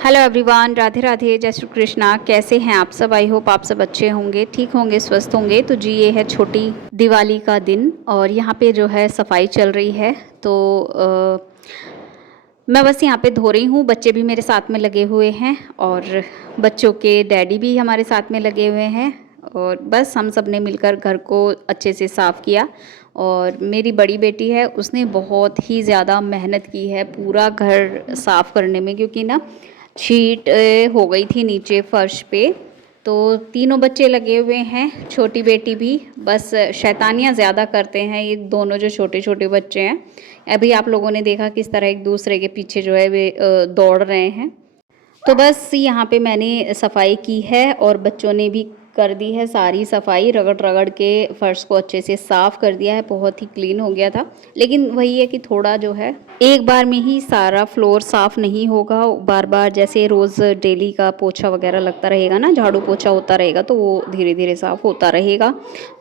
Hello everyone, Radhe Radhe, जय श्री कृष्णा। कैसे हैं आप सब? आई होप आप सब अच्छे होंगे, ठीक होंगे, स्वस्थ होंगे। तो जी, ये है छोटी दिवाली का दिन और यहाँ पे जो है सफाई चल रही है। तो मैं बस यहाँ पे धो रही हूँ। बच्चे भी मेरे साथ में लगे हुए हैं और बच्चों के डैडी भी हमारे साथ में लगे हुए हैं और बस हम सब ने मिलकर घर को अच्छे से साफ़ किया। और मेरी बड़ी बेटी है, उसने बहुत ही ज़्यादा मेहनत की है पूरा घर साफ़ करने में, क्योंकि ना शीट हो गई थी नीचे फर्श पे। तो तीनों बच्चे लगे हुए हैं, छोटी बेटी भी, बस शैतानियाँ ज़्यादा करते हैं ये दोनों जो छोटे छोटे बच्चे हैं। अभी आप लोगों ने देखा किस तरह एक दूसरे के पीछे जो है वे दौड़ रहे हैं। तो बस यहाँ पे मैंने सफाई की है और बच्चों ने भी कर दी है सारी सफाई, रगड़ रगड़ के फर्श को अच्छे से साफ़ कर दिया है, बहुत ही क्लीन हो गया था। लेकिन वही है कि थोड़ा जो है एक बार में ही सारा फ्लोर साफ़ नहीं होगा, बार बार जैसे रोज़ डेली का पोछा वगैरह लगता रहेगा ना, झाड़ू पोछा होता रहेगा, तो वो धीरे धीरे साफ़ होता रहेगा।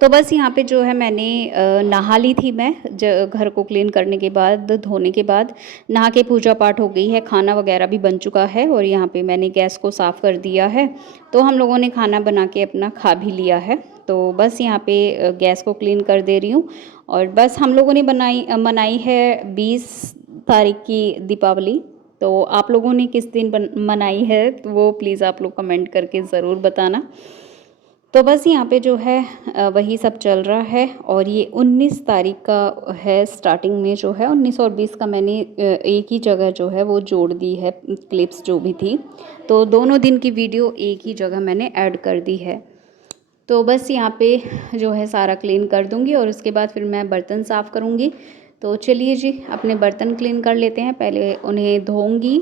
तो बस यहाँ पे जो है मैंने नहा ली थी। मैं घर को क्लीन करने के बाद, धोने के बाद नहा के पूजा पाठ हो गई है, खाना वगैरह भी बन चुका है और यहाँ पे मैंने गैस को साफ़ कर दिया है। तो हम लोगों ने खाना बना के अपना खा भी लिया है। तो बस यहाँ पे गैस को क्लीन कर दे रही हूँ। और बस हम लोगों ने मनाई है 20 तारीख की दीपावली। तो आप लोगों ने किस दिन मनाई है, तो वो प्लीज़ आप लोग कमेंट करके ज़रूर बताना। तो बस यहाँ पे जो है वही सब चल रहा है। और ये 19 तारीख का है, स्टार्टिंग में जो है 19 और 20 का मैंने एक ही जगह जो है वो जोड़ दी है, क्लिप्स जो भी थी। तो दोनों दिन की वीडियो एक ही जगह मैंने ऐड कर दी है। तो बस यहाँ पे जो है सारा क्लीन कर दूँगी और उसके बाद फिर मैं बर्तन साफ़ करूँगी। तो चलिए जी, अपने बर्तन क्लीन कर लेते हैं। पहले उन्हें धोऊँगी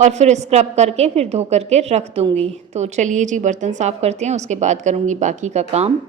और फिर स्क्रब करके फिर धो करके रख दूँगी। तो चलिए जी, बर्तन साफ़ करते हैं, उसके बाद करूँगी बाकी का काम।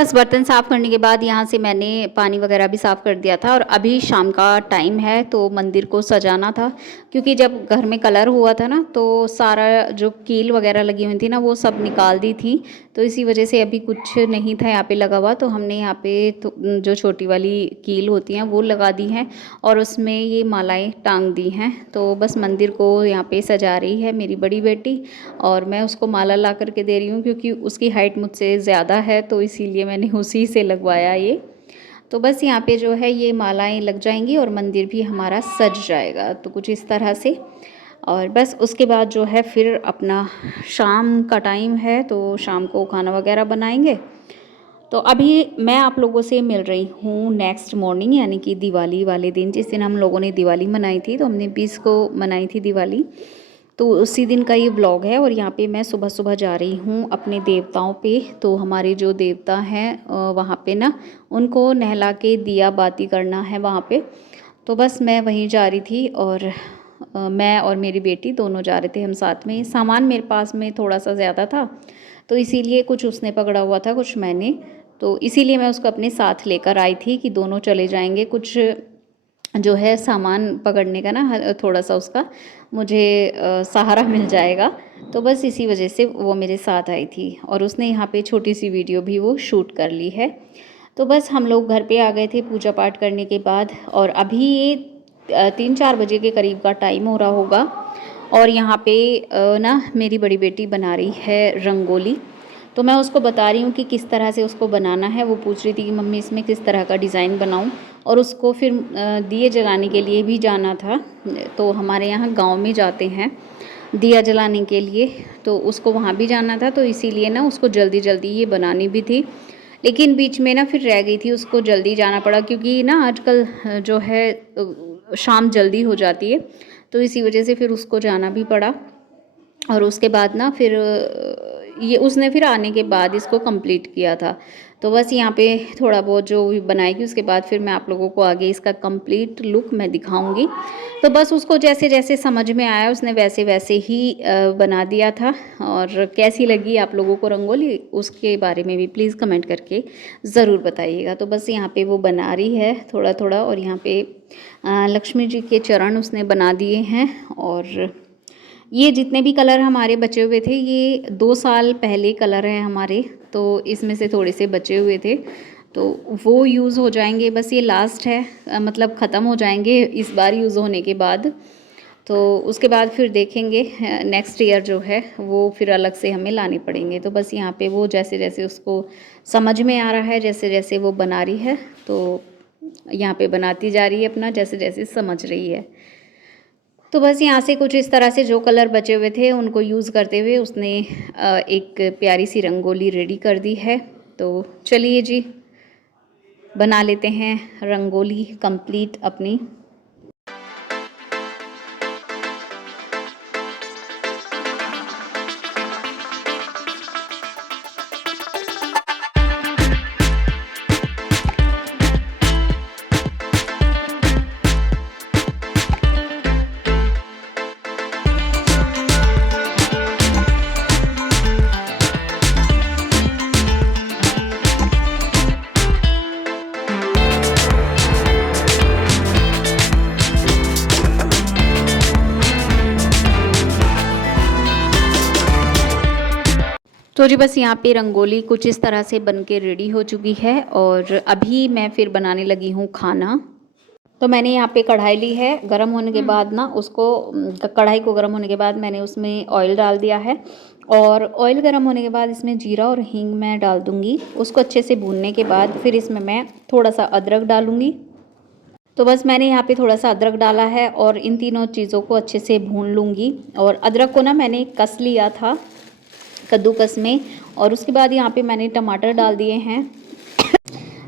बस बर्तन साफ़ करने के बाद यहाँ से मैंने पानी वगैरह भी साफ़ कर दिया था और अभी शाम का टाइम है तो मंदिर को सजाना था। क्योंकि जब घर में कलर हुआ था ना, तो सारा जो कील वगैरह लगी हुई थी ना, वो सब निकाल दी थी। तो इसी वजह से अभी कुछ नहीं था यहाँ पे लगा हुआ। तो हमने यहाँ पे तो जो छोटी वाली कील होती हैं वो लगा दी हैं और उसमें ये मालाएँ टांग दी हैं। तो बस मंदिर को यहाँ पे सजा रही है मेरी बड़ी बेटी और मैं उसको माला ला करके दे रही हूँ, क्योंकि उसकी हाइट मुझसे ज़्यादा है, तो इसीलिए मैंने उसी से लगवाया ये। तो बस यहाँ पे जो है ये मालाएं लग जाएंगी और मंदिर भी हमारा सज जाएगा। तो कुछ इस तरह से। और बस उसके बाद जो है फिर अपना शाम का टाइम है, तो शाम को खाना वगैरह बनाएंगे। तो अभी मैं आप लोगों से मिल रही हूँ नेक्स्ट मॉर्निंग, यानी कि दिवाली वाले दिन, जिस दिन हम लोगों ने दिवाली मनाई थी। तो हमने 20 को मनाई थी दिवाली, तो उसी दिन का ये व्लॉग है। और यहाँ पे मैं सुबह सुबह जा रही हूँ अपने देवताओं पे। तो हमारे जो देवता हैं वहाँ पे ना, उनको नहला के दिया बाती करना है वहाँ पे। तो बस मैं वहीं जा रही थी और मैं और मेरी बेटी दोनों जा रहे थे हम साथ में। सामान मेरे पास में थोड़ा सा ज़्यादा था, तो इसीलिए कुछ उसने पकड़ा हुआ था, कुछ मैंने। तो इसीलिए मैं उसको अपने साथ लेकर आई थी कि दोनों चले जाएंगे। कुछ जो है सामान पकड़ने का ना, थोड़ा सा उसका मुझे सहारा मिल जाएगा। तो बस इसी वजह से वो मेरे साथ आई थी और उसने यहाँ पे छोटी सी वीडियो भी वो शूट कर ली है। तो बस हम लोग घर पे आ गए थे पूजा पाठ करने के बाद। और अभी ये 3-4 बजे के करीब का टाइम हो रहा होगा और यहाँ पे ना मेरी बड़ी बेटी बना रही है रंगोली, तो मैं उसको बता रही हूँ कि किस तरह से उसको बनाना है। वो पूछ रही थी कि मम्मी इसमें किस तरह का डिज़ाइन बनाऊँ, और उसको फिर दिए जलाने के लिए भी जाना था। तो हमारे यहाँ गांव में जाते हैं दिया जलाने के लिए, तो उसको वहाँ भी जाना था, तो इसीलिए ना उसको जल्दी जल्दी ये बनानी भी थी। लेकिन बीच में ना फिर रह गई थी, उसको जल्दी जाना पड़ा क्योंकि ना आजकल जो है शाम जल्दी हो जाती है, तो इसी वजह से फिर उसको जाना भी पड़ा। और उसके बाद ना फिर ये उसने फिर आने के बाद इसको कंप्लीट किया था। तो बस यहाँ पे थोड़ा बहुत जो बनाएगी, उसके बाद फिर मैं आप लोगों को आगे इसका कंप्लीट लुक मैं दिखाऊंगी। तो बस उसको जैसे जैसे समझ में आया उसने वैसे वैसे ही बना दिया था। और कैसी लगी आप लोगों को रंगोली, उसके बारे में भी प्लीज़ कमेंट करके ज़रूर बताइएगा। तो बस यहाँ पे वो बना रही है थोड़ा थोड़ा, और यहाँ पे लक्ष्मी जी के चरण उसने बना दिए हैं। और ये जितने भी कलर हमारे बचे हुए थे, ये 2 साल पहले कलर हैं हमारे, तो इसमें से थोड़े से बचे हुए थे, तो वो यूज़ हो जाएंगे। बस ये लास्ट है, मतलब ख़त्म हो जाएंगे इस बार यूज़ होने के बाद। तो उसके बाद फिर देखेंगे नेक्स्ट ईयर जो है वो फिर अलग से हमें लाने पड़ेंगे। तो बस यहाँ पे वो जैसे जैसे उसको समझ में आ रहा है, जैसे जैसे वो बना रही है, तो यहाँ पे बनाती जा रही है अपना जैसे जैसे समझ रही है। तो बस यहाँ से कुछ इस तरह से जो कलर बचे हुए थे उनको यूज़ करते हुए उसने एक प्यारी सी रंगोली रेडी कर दी है। तो चलिए जी, बना लेते हैं रंगोली कंप्लीट अपनी। तो जी बस यहाँ पे रंगोली कुछ इस तरह से बन के रेडी हो चुकी है, और अभी मैं फिर बनाने लगी हूँ खाना। तो मैंने यहाँ पे कढ़ाई ली है, गरम होने के बाद ना उसको कढ़ाई को गरम होने के बाद मैंने उसमें ऑयल डाल दिया है, और ऑयल गरम होने के बाद इसमें जीरा और हींग मैं डाल दूँगी। उसको अच्छे से भूनने के बाद फिर इसमें मैं थोड़ा सा अदरक डालूँगी। तो बस मैंने यहाँ पे थोड़ा सा अदरक डाला है, और इन तीनों चीज़ों को अच्छे से भून लूँगी। और अदरक को ना मैंने कस लिया था कद्दूकस में, और उसके बाद यहाँ पे मैंने टमाटर डाल दिए हैं।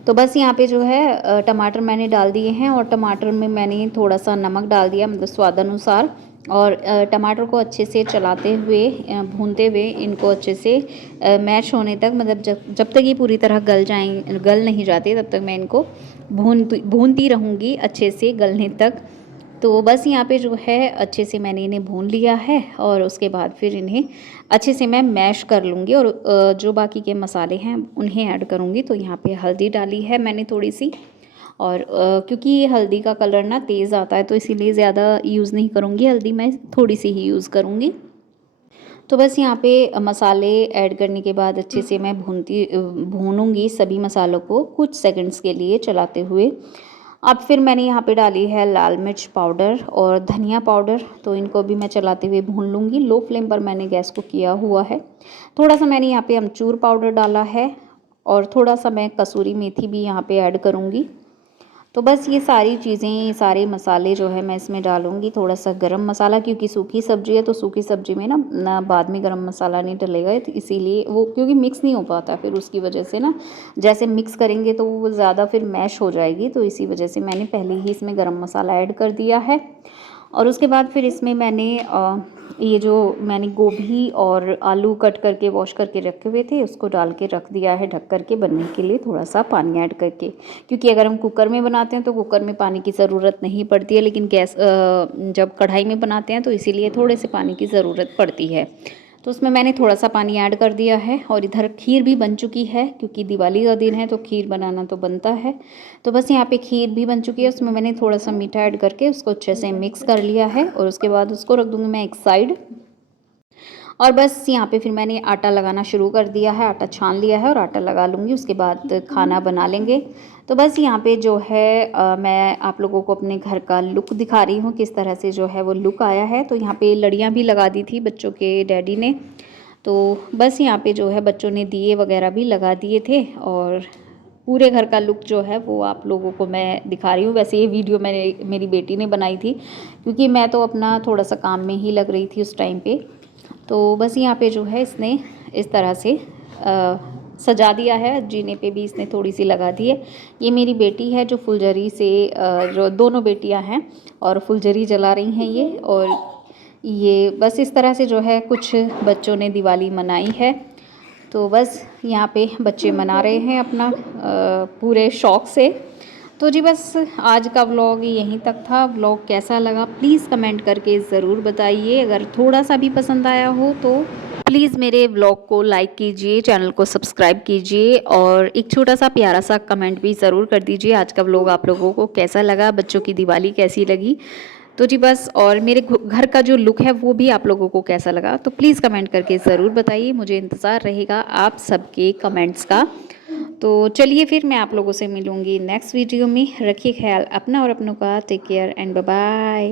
तो बस यहाँ पे जो है टमाटर मैंने डाल दिए हैं, और टमाटर में मैंने थोड़ा सा नमक डाल दिया, मतलब स्वादानुसार। और टमाटर को अच्छे से चलाते हुए भूनते हुए इनको अच्छे से मैश होने तक, मतलब जब तक ये पूरी तरह गल नहीं जाते तब तक मैं इनको भूनती रहूँगी अच्छे से गलने तक। तो बस यहाँ पे जो है अच्छे से मैंने इन्हें भून लिया है, और उसके बाद फिर इन्हें अच्छे से मैं मैश कर लूँगी, और जो बाकी के मसाले हैं उन्हें ऐड करूँगी। तो यहाँ पे हल्दी डाली है मैंने थोड़ी सी, और क्योंकि ये हल्दी का कलर ना तेज़ आता है, तो इसीलिए ज़्यादा यूज़ नहीं करूँगी हल्दी, मैं थोड़ी सी ही यूज़ करूँगी। तो बस यहाँ पे मसाले ऐड करने के बाद अच्छे से मैं भूनूंगी सभी मसालों को कुछ सेकंड्स के लिए चलाते हुए। अब फिर मैंने यहाँ पे डाली है लाल मिर्च पाउडर और धनिया पाउडर, तो इनको भी मैं चलाते हुए भून लूँगी। लो फ्लेम पर मैंने गैस को किया हुआ है। थोड़ा सा मैंने यहाँ पे अमचूर पाउडर डाला है, और थोड़ा सा मैं कसूरी मेथी भी यहाँ पे ऐड करूँगी। तो बस ये सारी चीज़ें, ये सारे मसाले जो है मैं इसमें डालूँगी। थोड़ा सा गरम मसाला, क्योंकि सूखी सब्ज़ी है, तो सूखी सब्ज़ी में ना बाद में गरम मसाला नहीं डलेगा, तो इसीलिए वो क्योंकि मिक्स नहीं हो पाता फिर उसकी वजह से ना, जैसे मिक्स करेंगे तो वो ज़्यादा फिर मैश हो जाएगी, तो इसी वजह से मैंने पहले ही इसमें गरम मसाला ऐड कर दिया है। और उसके बाद फिर इसमें मैंने ये जो मैंने गोभी और आलू कट करके वॉश करके रखे हुए थे उसको डाल के रख दिया है ढक करके बनने के लिए, थोड़ा सा पानी ऐड करके। क्योंकि अगर हम कुकर में बनाते हैं तो कुकर में पानी की ज़रूरत नहीं पड़ती है, लेकिन जब कढ़ाई में बनाते हैं तो इसीलिए थोड़े से पानी की ज़रूरत पड़ती है। तो उसमें मैंने थोड़ा सा पानी ऐड कर दिया है, और इधर खीर भी बन चुकी है, क्योंकि दिवाली का दिन है तो खीर बनाना तो बनता है। तो बस यहाँ पे खीर भी बन चुकी है, उसमें मैंने थोड़ा सा मीठा ऐड करके उसको अच्छे से मिक्स कर लिया है, और उसके बाद उसको रख दूँगी मैं एक साइड। और बस यहाँ पे फिर मैंने आटा लगाना शुरू कर दिया है, आटा छान लिया है और आटा लगा लूँगी, उसके बाद खाना बना लेंगे। तो बस यहाँ पे जो है मैं आप लोगों को अपने घर का लुक दिखा रही हूँ, किस तरह से जो है वो लुक आया है। तो यहाँ पे लड़ियाँ भी लगा दी थी बच्चों के डैडी ने, तो बस यहाँ पे जो है बच्चों ने दिए वगैरह भी लगा दिए थे और पूरे घर का लुक जो है वो आप लोगों को मैं दिखा रही हूँ। वैसे ये वीडियो मेरी बेटी ने बनाई थी, क्योंकि मैं तो अपना थोड़ा सा काम में ही लग रही थी उस टाइम पे। तो बस यहाँ पे जो है इसने इस तरह से सजा दिया है, जीने पे भी इसने थोड़ी सी लगा दी है। ये मेरी बेटी है जो फुलझड़ी से जो दोनों बेटियां हैं और फुलझड़ी जला रही हैं ये। और ये बस इस तरह से जो है कुछ बच्चों ने दिवाली मनाई है। तो बस यहाँ पे बच्चे मना रहे हैं अपना पूरे शौक़ से। तो जी बस आज का व्लॉग यहीं तक था। व्लॉग कैसा लगा प्लीज़ कमेंट करके ज़रूर बताइए। अगर थोड़ा सा भी पसंद आया हो तो प्लीज़ मेरे व्लॉग को लाइक कीजिए, चैनल को सब्सक्राइब कीजिए और एक छोटा सा प्यारा सा कमेंट भी ज़रूर कर दीजिए। आज का व्लॉग आप लोगों को कैसा लगा, बच्चों की दिवाली कैसी लगी। तो जी बस, और मेरे घर का जो लुक है वो भी आप लोगों को कैसा लगा तो प्लीज़ कमेंट करके ज़रूर बताइए। मुझे इंतज़ार रहेगा आप सबके कमेंट्स का। तो चलिए फिर मैं आप लोगों से मिलूँगी नेक्स्ट वीडियो में। रखिए ख्याल अपना और अपनों का। Take care and bye bye.